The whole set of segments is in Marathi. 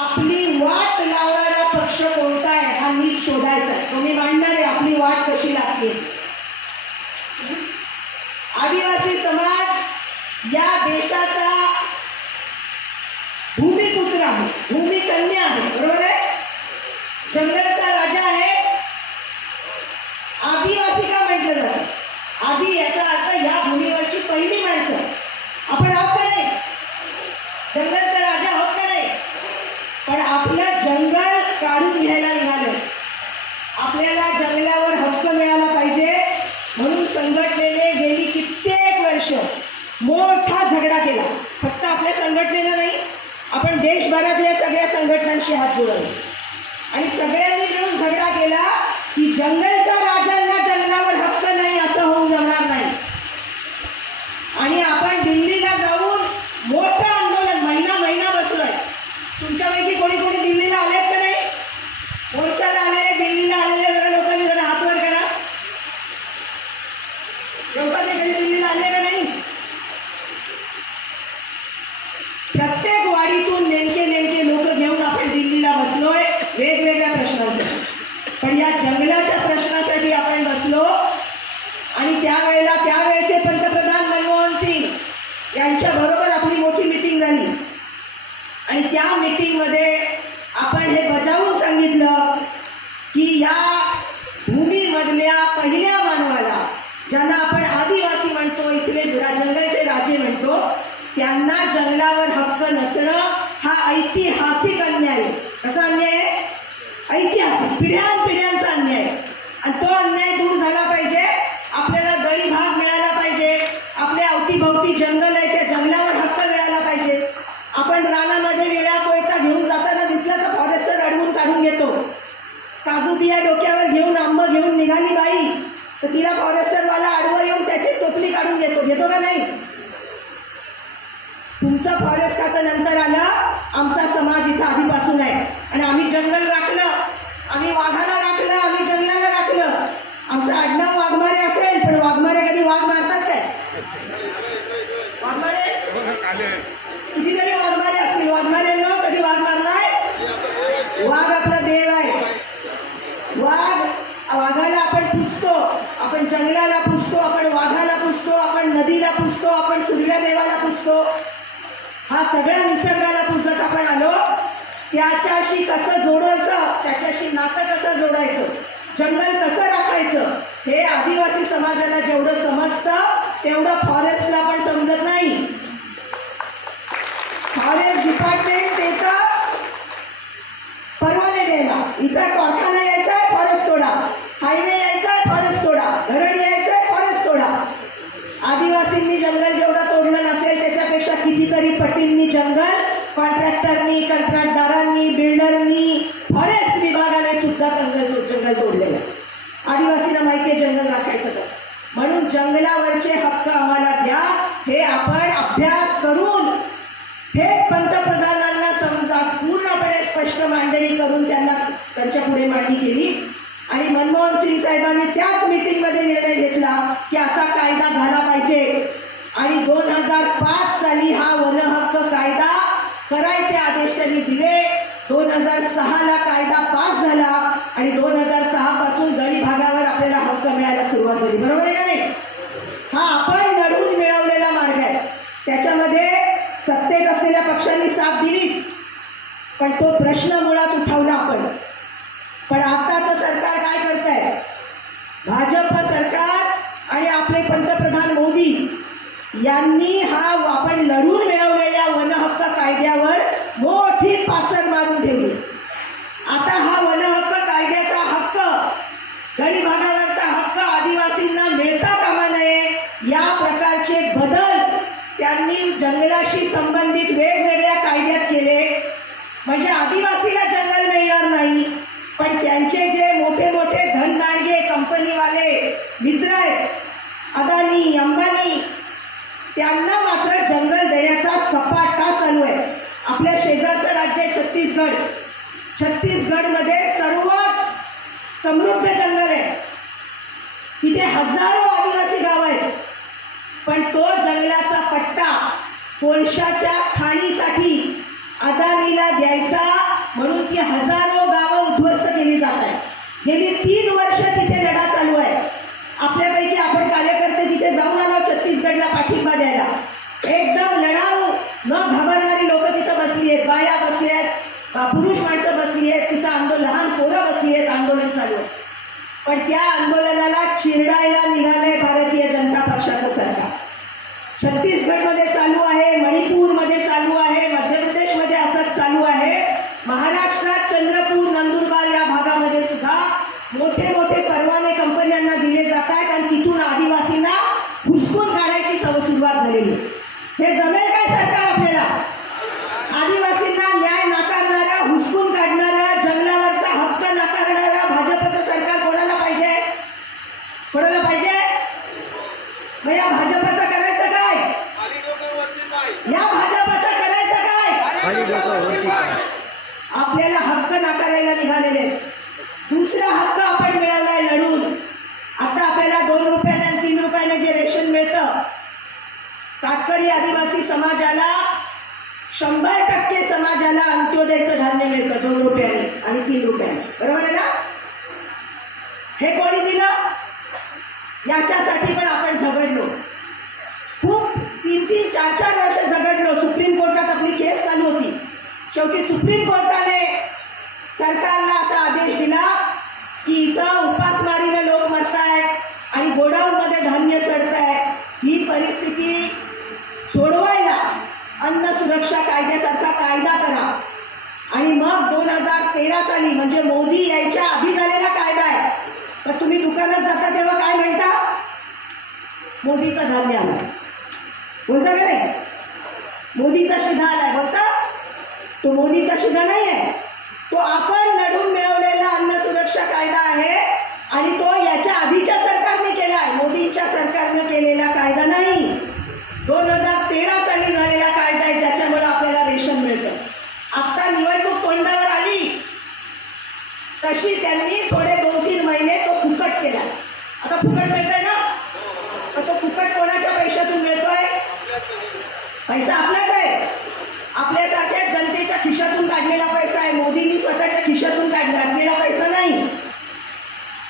आपली वाट लावणारा पक्ष कोणता आहे हा नीट शोधायचा आहे. तो मी मांडणार आहे आपली वाट कशी लागते. आदिवासी समाज या देशाचा भूमिपुत्र आहे, भूमिकन्या आहे, बरोबर आहे. जंगलचा राजा आहे. आदिवासी का म्हटलं जातं? आदी याचा अर्थ या भूमीवरची पहिली माणसं. आपण आहोत का नाही? जंगलचा राजा आहोत का नाही? पण आपलं जंगल काढून घ्यायला निघालं. आपल्याला जंगलावर हक्क मिळाला पाहिजे म्हणून संघटनेने गेली कित्येक वर्ष मोठा झगडा केला. फक्त आपल्या संघटनेनं नाही, आपण देशभरातल्या सगळ्या संघटनांशी हात जोडले आणि सगळ्यांनी मिळून झगडा केला की जंगलच्या राजांना जंगलावर हक्क नाही असं होऊन जमणार नाही. आणि आपण दिल्लीला जाऊन मोठं आंदोलन महिना बसलोय. तुमच्यापैकी कोणी कोणी दिल्लीला आलेत का नाही? मोर्चाला आले, दिल्लीला आलेले जरा लोकांनी जरा हात वर करा. लोकांनी कधी दिल्लीला आले का नाही? प्रत्येक वाडीतून नेमके लोक घेऊन आपण दिल्लीला बसलोय वेगवेगळ्या प्रश्नांसाठी. पण या जंगलाच्या प्रश्नासाठी आपण बसलो आणि त्यावेळेचे पंतप्रधान मनमोहन सिंग यांच्या बरोबर आपली मोठी मीटिंग झाली आणि त्या मीटिंगमध्ये आपण हे बजावून सांगितलं की या भूमीमधल्या पहिल्या मानवाला, ज्यांना आपण आदिवासी म्हणतो, इथले जंगलचे राजे म्हणतो, त्यांना जंगलावर हक्क नसणं हा ऐतिहासिक अन्याय. कसा अन्याय आहे? ऐतिहासिक, पिढ्यानपिढ्यांचा अन्याय. आणि तो अन्याय दूर झाला पाहिजे. आपल्याला दळी भाग मिळाला पाहिजे. आपल्या अवतीभोवती जंगल आहे, त्या जंगलावर हक्क मिळाला पाहिजे. आपण रानामध्ये विळा कोयता घेऊन जाताना दिसला तर फॉरेस्टर अडवून काढून घेतो. काजू बिया डोक्यावर घेऊन आंब घेऊन निघाली बाई तर तिला फॉरेस्टरवाला आडवं येऊन त्याची टोपली काढून घेतो का नाही? तुमचं फॉरेस्ट खातं नंतर आलं, आमचा समाज इथं आधीपासून आहे आणि आम्ही जंगल राखलं, आम्ही वाघाला राखलं, आम्ही जंगलाला राखलं. आमचं आडनाव वाघमारे असेल पण वाघमारे कधी वाघ मारतात काय? वाघमारे कितीतरी वाघमारे असतील, वाघमारेंना कधी वाघ मारलाय? वाघ आपला देव आहे. वाघाला आपण पुजतो, आपण जंगलाला पुजतो, आपण वाघाला पुजतो, आपण नदीला पुजतो, आपण सूर्यदेवाला पुजतो. हा सगळ्या निसर्गाला पूजत आपण आलो. त्याच्याशी कसं जोडायचं, त्याच्याशी नातं कसं जोडायचं, जंगल कसं राखायचं हे आदिवासी समाजाला जेवढं समजतं तेवढं फॉरेस्टला पण समजत नाही. फॉरेस्ट डिपार्टमेंट येतं परवाने द्यायला, इथं कारखाना यायचा आहे फॉरेस्ट तोडा, हायवे यायचा आहे फॉरेस्ट तोडा, धरण यायचं आहे फॉरेस्ट तोडा. आदिवासींनी जंगल जेवढं तोडलं नसेल त्याच्यापेक्षा कितीतरी पटींनी जंगल कॉन्ट्रॅक्टरनी, कंत्राटदारांनी, बिल्डरनी, फॉरेस्ट विभागाने सुद्धा जंगल तोडलेलं. आदिवासीला माहिती आहे जंगल राखायचं कसं. म्हणून जंगलावरचे हक्क आम्हाला द्या हे आपण अभ्यास करून थेट पंतप्रधानांना समजा पूर्णपणे स्पष्ट मांडणी करून त्यांना त्यांच्या पुढे मांडणी केली. आणि मनमोहन सिंग साहेबांनी त्याच मीटिंगमध्ये निर्णय घेतला की असा कायदा झाला पाहिजे. आणि 2005 साली हा वनहक्क कायदा करायचे आदेश त्यांनी दिले. 2006ला कायदा पास झाला आणि 2006 पासून गडी भागावर आपल्याला हक्क मिळायला सुरुवात झाली. बरोबर आहे का नाही? हा आपण लढून मिळवलेला मार्ग आहे. त्याच्यामध्ये सत्तेत असलेल्या पक्षांनी साथ दिलीच, पण तो प्रश्न मुळात उठवला आपण. पण आताचं सरकार काय करत आहे? भाजप सरकार आणि आपले पंतप्रधान मोदी यांनी हा आपण लढून मिळवलेल्या वनहक्क कायद्यावर मोठी पाचर मारून ठेवली. आता हा वनहक्क कायद्याचा हक्क, गडी भागावरचा हक्क आदिवासींना मिळता कामा नये या प्रकारचे बदल त्यांनी जंगलाशी संबंधित वेगवेगळ्या कायद्यात केले. म्हणजे आदिवासीला जंगल मिळणार नाही, पण त्यांचे जे मोठे मोठे धनदांडगे कंपनीवाले मित्र आहेत, अदानी, अंबानी, त्यांना मात्र जंगल देण्याचा सपाटा चालू आहे. आपल्या शेजारचं राज्य छत्तीसगड. छत्तीसगडमध्ये सर्वात समृद्ध जंगल आहे. तिथे हजारो आदिवासी गाव आहेत. पण तो जंगलाचा पट्टा कोळशाच्या खाणीसाठी अदानीला द्यायचा इतकी हजारो गावं उद्ध्वस्त केली जात आहेत. गेली 3 वर्ष तिथे लढा चालू आहे. आपल्यापैकी आपण कार्यकर्ते तिथे जाऊन आलो छत्तीसगडला पाठिंबा द्यायला. एकदम लढाऊ न घाबरणारी लोक तिथं बसली आहेत, बाया बसली आहेत, पुरुष माणसं बसली आहेत, तिथं लहान पोरं बसली आहेत, आंदोलन चालू आहे. पण त्या आंदोलनाला चिरडायला निघालंय भारतीय जनता पक्षाचं सरकार. छत्तीसगडमध्ये चालू आहे, मणिपूरमध्ये चालू आहे, मध्य प्रदेशमध्ये असंच चालू आहे. महाराष्ट्रात चंद्रपूर, नंदुरबार या भागामध्ये सुद्धा मोठे मोठे परवाने कंपन्यांना दिले जात आहेत आणि तिथून आदिवासींना हुसकून काढायची सुरुवात झालेली. हे जमेल काय सरकार आपल्याला? आदिवासींना न्याय नाकारणारा, हुसकून काढणारा, जंगलावरचा हक्क नाकारणारा भाजपचं सरकार कोणाला पाहिजे? कोणाला पाहिजे? मग या भाजपचं करायचं काय? या भाजपचं करायचं काय? आपल्याला हक्क नाकारायला निघालेले. दुसरा हक्क आपण मिळवलाय लढून. आता आपल्याला 2 रुपयाने आणि 3 रुपयाने जे रेशन मिळतं, कातकरी आदिवासी समाजाला 100% समाजाला अंत्योदयचं धान्य मिळतं 2 रुपयाने आणि 3 रुपयाने. बरोबर आहे ना? हे कोणी दिलं? याच्यासाठी पण आपण झगडलो. खूप 3-3, 4-4 वर्ष झगडलो. सुप्रीम कोर्टात आपली केस चालू होती. शेवटी सुप्रीम कोर्टाने सरकारला असा आदेश दिला की इथं उपासमारीने लोक मरतायत आणि गोडाऊनमध्ये धान्य सडतंय. ही परिस्थिती सोडवायला अन्न सुरक्षा कायद्यासारखा कायदा करा. आणि मग 2013 साली, म्हणजे मोदी यायच्या आधी झालेला कायदा आहे. तर तुम्ही दुकानात जाता तेव्हा काय म्हणता? मोदीचं धान्य आलं बोलता का नाही? मोदीचा शिधा आलाय बोलता? तो मोदीचा शिधा नाही आहे, तो आपण लढून मिळवलेला अन्न सुरक्षा कायदा आहे. आणि तो याच्या आधीच्या सरकारने केला आहे, मोदींच्या सरकारने केलेला कायदा नाही. 2013 साली झालेला कायदा आहे, ज्याच्यामुळे आपल्याला रेशन मिळतं. आता निवडणूक तोंडावर आली तशी त्यांनी थोडे 2-3 महिने तो फुकट केला. आता फुकट मिळतोय ना? तर तो फुकट कोणाच्या पैशातून मिळतोय? पैसा आपलाच आहे, आपल्यासारख्या जनतेच्या खिशातून काढलेला पैसा आहे. मोदींनी स्वतःच्या खिशातून काढलेला पैसा नाही.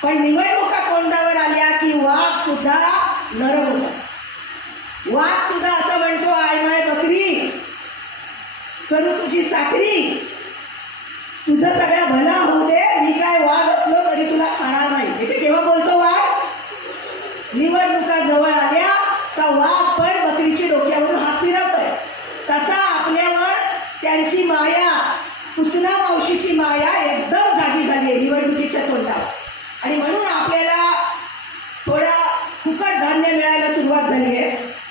पण निवडणुका तोंडावर आल्या की वाघ सुद्धा नरम होता. वाघ सुद्धा असं म्हणतो, आय माय बकरी, करू तुझी चाकरी, तुझं सगळं भला होऊ दे, मी काय वाघ असलो तरी तुला खाणार नाही. इथे केव्हा बोलतो वाघ? निवडणुका जवळ आल्या का वाघ पण बकरीची डोक्यावरून हात फिरवतोय. तसा आपल्यावर त्यांची माया, पुतना मावशीची माया एकदम जागी झाली आहे निवडणुकीच्या तोंडावर. आणि म्हणून आपल्याला थोडं फुकट धान्य मिळायला सुरुवात झाली आहे.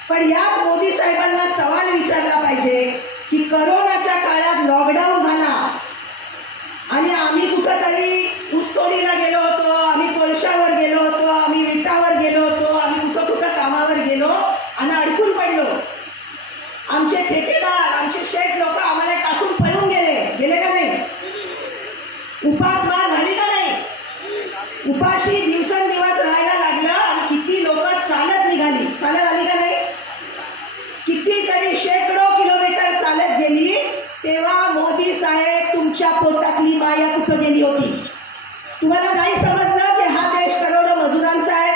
पण यात मोदी साहेबांना सवाल विचारला पाहिजे की करोनाच्या काळात लॉकडाऊन झाला आणि आम्ही कुठंतरी ऊसतोडीला गेलो होतो, आम्ही कोळशावर गेलो होतो, आम्ही विटावर गेलो होतो, आम्ही कुठं कामावर गेलो आणि अडकून पडलो. आमचे ठेकेदार, आमचे शेठ लोक आम्हाला टाकून पळून गेले का नाही? उपासमार झाली का नाही? उपाशी दिवसेंदिवस राहायला लागलं आणि किती लोक चालत निघाली, चालत आली का नाही? कितीतरी शेकडो किलोमीटर चालत गेली. तेव्हा मोदी साहेब तुमच्या पोटातली माया कुठं गेली होती? तुम्हाला नाही समजलं की हा देश करोडो मजुरांचा आहे?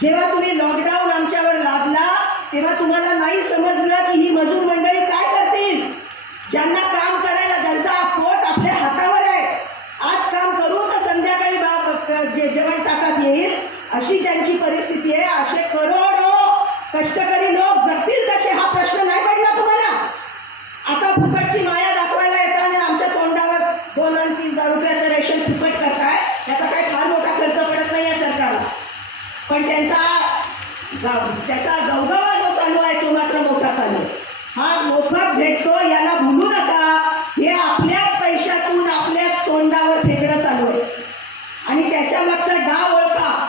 जेव्हा तुम्ही लॉकडाऊन आमच्यावर लादला तेव्हा तुम्हाला नाही समजलं की ही मजूर मंडळी काय करतील? ज्यांना काम करायला, ज्यांचा पोट आपल्या हातावर आहे, आज काम करू तर संध्याकाळी जेवण ताटात येईल, अशी ज्यांची परिस्थिती आहे, असे करोडो कष्टकरी लोक जगतील कसे? हा प्रश्न नाही पडला तुम्हाला? आता फुकटची माया दाखवायला येतात आणि आमच्या तोंडावर 2 आणि 3 रुपयाचं रेशन फुकट करताय. त्याचा काही फार मोठा खर्च पडत नाही आहे सरकारला, पण त्याचा गवगवा जो चालू आहे तो मात्र मोठा चालू आहे. हा मोफत भेटतो याला भुलू नका. हे आपल्याच पैशातून आपल्याच तोंडावर फेकणं चालू आहे. आणि त्याच्या मागचा डाव ओळखा.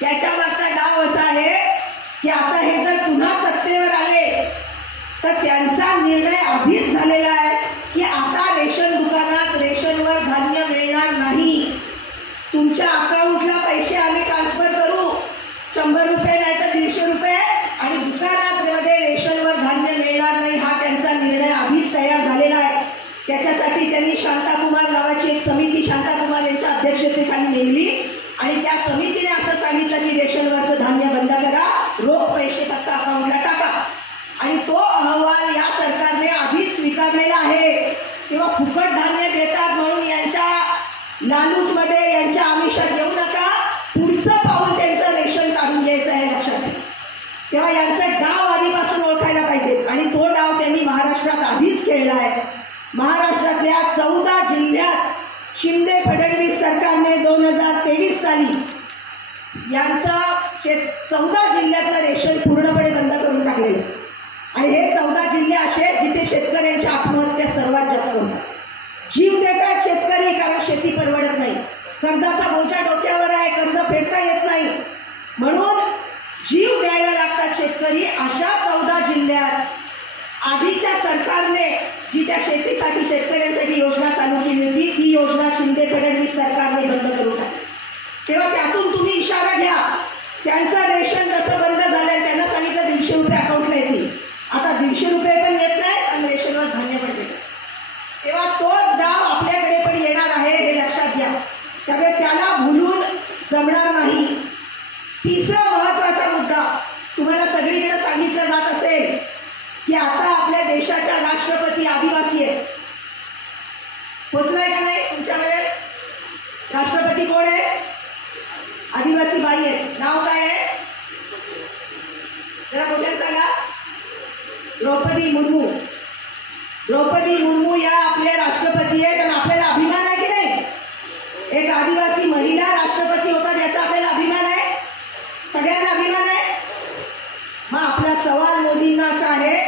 त्याच्या मागचा डाव असा आहे की आता हे जर पुन्हा सत्तेवर आले तर त्यांचा निर्णय आधीच झालेला आहे की आता रेशन दुकानात रेशनवर धान्य मिळणार नाही. तुमच्या अकाउंटला पैसे आम्ही ट्रान्सफर करू, 100 रुपये नाही तर 150 रुपये, आणि दुकानात रेशनवर धान्य मिळणार नाही. हा त्यांचा निर्णय आधीच तयार झालेला आहे. त्याच्यासाठी त्यासाठी त्यांनी शांताकुमार नावाची एक समिती शांताकुमार यांच्या अध्यक्षतेखाली नेमली आणि त्या समितीने असं सांगितलं की रेशनवरचं धान्य बंद करा, रोख पैसे फक्त अकाउंटला टाका. आणि तो अहवाल या सरकारने आधीच स्वीकारलेला आहे. तेव्हा फुकट धान्य देतात म्हणून यांच्या लालूचमध्ये यांच्या आमिषात येऊ नका. पुढचं पाऊल त्यांचं रेशन काढून घ्यायचं आहे, लक्षात घ्या. तेव्हा यांचा डाव आधीपासून ओळखायला पाहिजे आणि तो डाव त्यांनी महाराष्ट्रात आधीच खेळला आहे. महाराष्ट्रातल्या 14 जिल्ह्यात शिंदे फडणवीस सरकारने 2023 साली यांचा 14 जिल्ह्यातलं रेशन पूर्णपणे बंद करून टाकलेलं. आणि हे 14 जिल्हे असे जिथे शेतकऱ्यांच्या आत्महत्या सर्वात जास्त होतात. जीव देतात शेतकरी कारण शेती परवडत नाही, कर्जाचा बोजा डोक्यावर आहे, कर्ज फेडता येत नाही, म्हणून जीव द्यायला लागतात शेतकरी. अशा 14 जिल्ह्यात आधीच्या सरकारने जी त्या शेतीसाठी शेतकऱ्यांसाठी योजना चालू केली होती ती योजना शिंदे फडणवीस सरकारने बंद करून टाकली. तेव्हा त्यातून तुम्ही इशारा घ्या. त्यांचं रेशन जसं बंद झालंय त्यांना सांगितलं 150 रुपये अकाउंटला येतील. आता 150 रुपये पण येत नाही आणि रेशनवर धान्य पण येत. तेव्हा तोच डाव आपल्याकडे पण येणार आहे हे लक्षात घ्या. त्यामुळे त्याला भुलून जमणार नाही. तिसरा महत्वाचा मुद्दा तुम्हाला सगळीकडे सांगितलं जात असेल की आता आपल्या देशाच्या राष्ट्रपती आदिवासी आहेत. पोचलाय का नाही तुमच्याकडे? राष्ट्रपती कोण आहे? आदिवासी बाई आहेत. नाव काय आहे? जरा कुठे सांगा. द्रौपदी मुर्मू. द्रौपदी मुर्मू या आपल्या राष्ट्रपती आहेत आणि आपल्याला अभिमान आहे की नाही? एक आदिवासी महिला राष्ट्रपती होता याचा आपल्याला अभिमान आहे, सगळ्यांना अभिमान आहे. मग आपला सवाल मोदींना असा आहे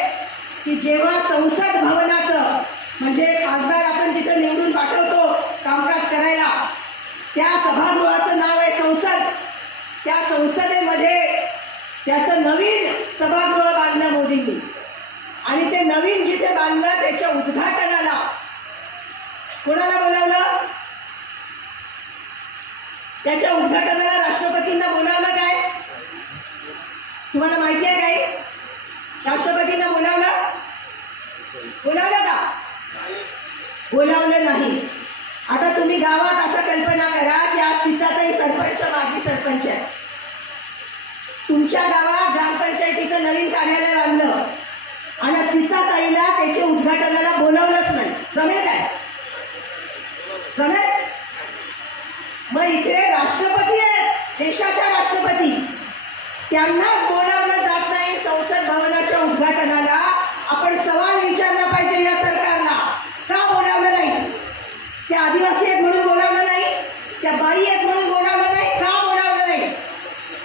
की जेव्हा संसद भवनाचं म्हणजे खासदार आपण जिथं निवडून पाठवतो कामकाज करायला त्या सभागृहाचं नाव आहे संसद, त्या संसदेमध्ये त्याचं नवीन सभागृह बांधलं मोदींनी आणि ते नवीन जिथे बांधलं त्याच्या उद्घाटनाला कोणाला बोलावलं? त्याच्या उद्घाटनाला राष्ट्रपतींना बोलावलं. काय तुम्हाला माहिती आहे? काही राष्ट्रपतींना बोलावलं का? बोलावलं नाही. आता तुम्ही गावात असं कल्पना करा की आज सीताताई सरपंच माजी सरपंच आहे. तुमच्या गावात ग्रामपंचायतीचं नवीन कार्यालय बांधलं आणि सीताताईला त्याच्या उद्घाटनाला बोलावलंच नाही. जमेल काय? जमेल? मग इथे राष्ट्रपती आहेत, देशाच्या राष्ट्रपती, त्यांनाच बोलावलं जात नाही संसद भवनाच्या उद्घाटनाला. आपण सवाल विचारला पाहिजे या सरकारला, का बोलावलं नाही? त्या आदिवासी आहेत म्हणून बोलावलं नाही? त्या बाई आहेत म्हणून बोलावलं नाही? का बोलावलं नाही?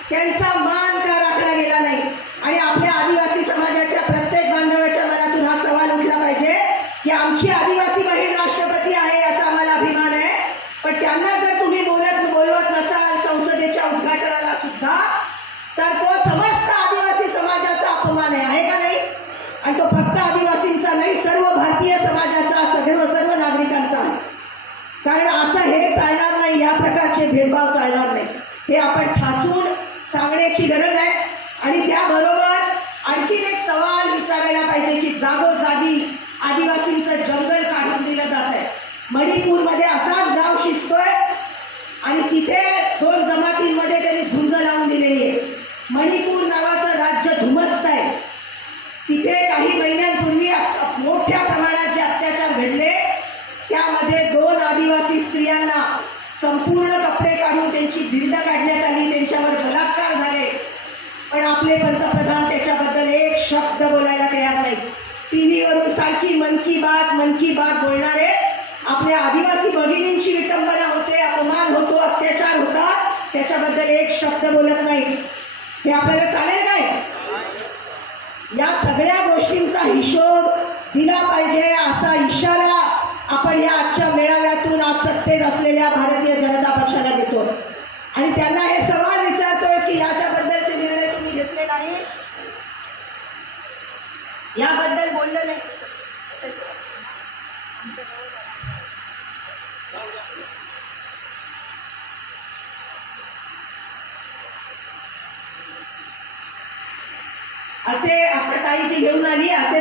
त्यांचा मान का राखला गेला नाही? आणि आपल्या आदिवासी समाजाच्या प्रत्येक बांधवाच्या मनातून हा सवाल उठला पाहिजे की आमची आदिवासी बहीण राष्ट्रपती आहे याचा आम्हाला अभिमान आहे, पण त्यांना जर तुम्ही बोलवत नसाल संसदेच्या उद्घाटनाला सुद्धा तर तो समस्त आदिवासी समाजाचा अपमान आहे का नाही? आणि तो फक्त आदिवासींचा नाही, सर्व भारतीय समाजाचा, सर्व नागरिकांचा आहे. कारण असं हे चालणार नाही, या प्रकारचे भेदभाव चालणार नाही. हे आपण ठासून सांगण्याची गरज आहे. आणि त्याबरोबर आणखीन एक सवाल विचारायला पाहिजे की जागोजागी आदिवासींचं जंगल काढून दिलं जात आहे. मणिपूरमध्ये असाच गाव शिजतोय आणि तिथे 2 जमातींमध्ये त्यांनी झुंज लावून दिलेली आहे. मणिपूर नावाचं राज्य धुमस्त आहे. तिथे काही महिन्यांपूर्वी मोठ्या प्रमाणात जे अत्याचार घडले त्यामध्ये 2 आदिवासी स्त्रियांना संपूर्ण कपडे काढून त्यांची भिंड काढण्यात आली, त्यांच्यावर बलात्कार झाले. पण आपले पंतप्रधान त्याच्याबद्दल एक शब्द बोलायला तयार नाही. टीव्हीवरून सारखी मन की बात बोलणारे आपल्या आदिवासी भगिनींची विटंबना होते, अपमान होतो, अत्याचार होतात, त्याच्याबद्दल एक शब्द बोलत नाही. हे आपल्याला चालेल काय? या सगळ्या गोष्टींचा हिशोब दिला पाहिजे असा इशारा आपण या आजच्या मेळाव्यातून आज सत्तेत असलेल्या भारतीय जनता पक्षाला देतो. आणि त्यांना हे सवाल विचारतोय की याच्याबद्दलचे निर्णय तुम्ही घेतले नाही, याबद्दल बोललं नाही. असे आता ताई जी घेऊन आली असे